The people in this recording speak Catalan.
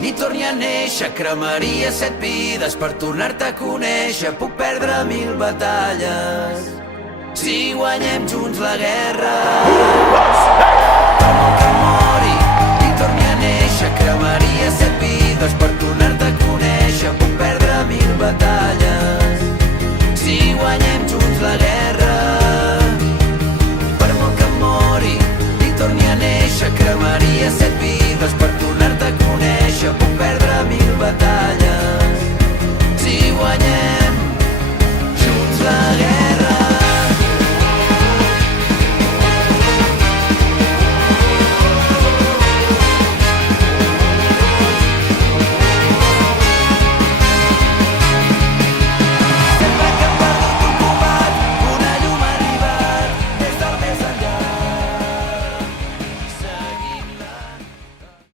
i torni a néixer. Cremaria 7 vides per tornar-te a conèixer. Puc perdre 1000 batalles si guanyem junts la guerra. Tomo el camí